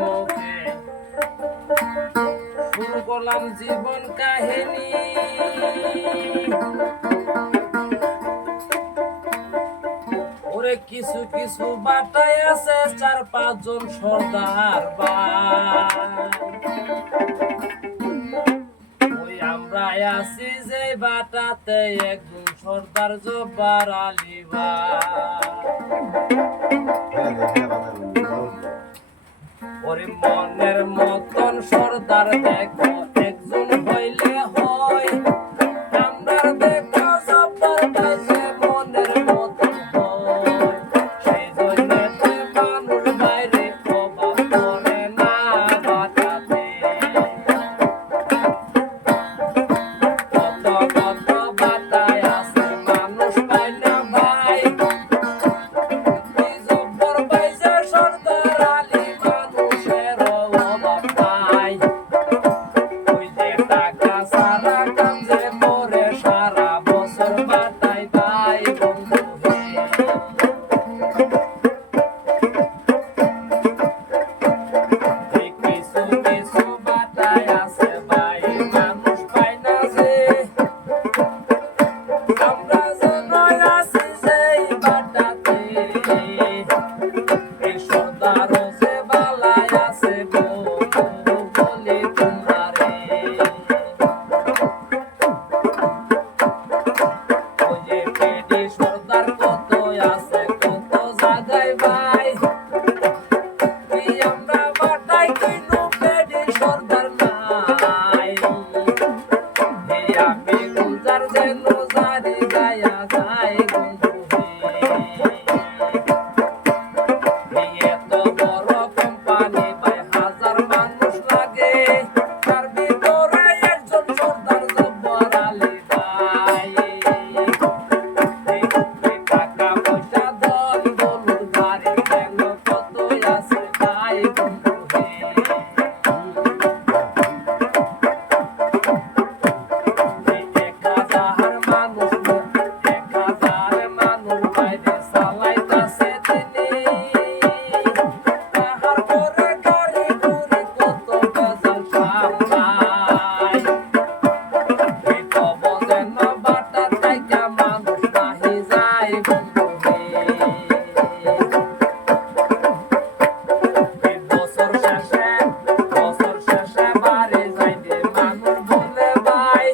মুখে শুরু করলাম জীবন কাহিনী। ওরে কিছু কিছু বাটায় আছে 4-5 জন সর্দার ওই আমরা আছি যে বাটাতে একজন সর্দার জব্বার আলী ওরে মনের মতন সর্দার দেখো একজন হইলে হয় আমরা দেখো জব্বার পাইছে মনের মতন হয় সেই জন্যে মানুষ বাইরে অভাব করে না বাটাতে কত কত বাটায় আছে মানুষ পায় না ভাই জব্বার পাইছে সর্দার আলী মানুষের অভাব পায় ওই যে টাকা সারা কাম যে করে সারা বছর বাটায় ভাই বন্ধু হে কিছু কিছু বাটায় আছে ভাই মানুষ পায় না যে আমরা যেন আছি সেই বাটাতে এই সর্দারও যে বালায় আছে বলি তোমরা রে ওই যে পেডি সর্দার কত আছে কত জায়গায় ভাই কি আমরা বাটাই কিনু পেডি সর্দার নাই এই আমি গুলজার যেন জারি গায়া যায় বন্ধু হে এত বড় কোম্পানি ভাই হাজার মানুষ লাগে তার ভিতরে একজন সর্দার জব্বার আলী ভাই টাকা পয়সা ধন দৌলত বাড়ি গেল কতই আছে ভাই বন্ধু হে 1000 মানুষ 1000 মানুষ বাইরে চালাইতাছে তিনি তাহার পরে গাড়ি ঘুরি কত বেজাল সামলাই এই কব যেন বাটার থাইকা মানুষ নাহি যায় বন্ধু হে বছর শেষে বাড়ি যাইতে মানুষ বলে ভাই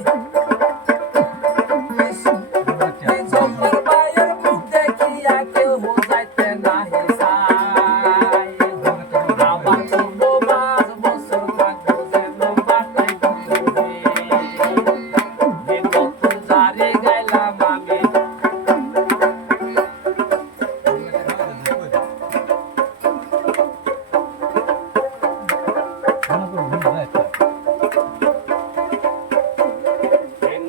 জব্বার ভাইয়ের মুখ দেখিয়া কেউ যাইতে নাহি চায় আবার করবো 5 বছর থাকবো যেন বাটাই বন্ধু হে নতুন জারি গাইলাম আমি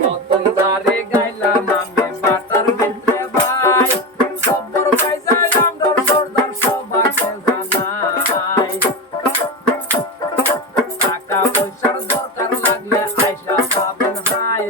নতুন জারি গাইলাম আমি বাটার ভিতরে ভাই জব্বার ভাই যাই আমরা সর্দার সবাইকে জানাই টাকা পয়সার দরকার লাগলে আইসা পাবেন ভাই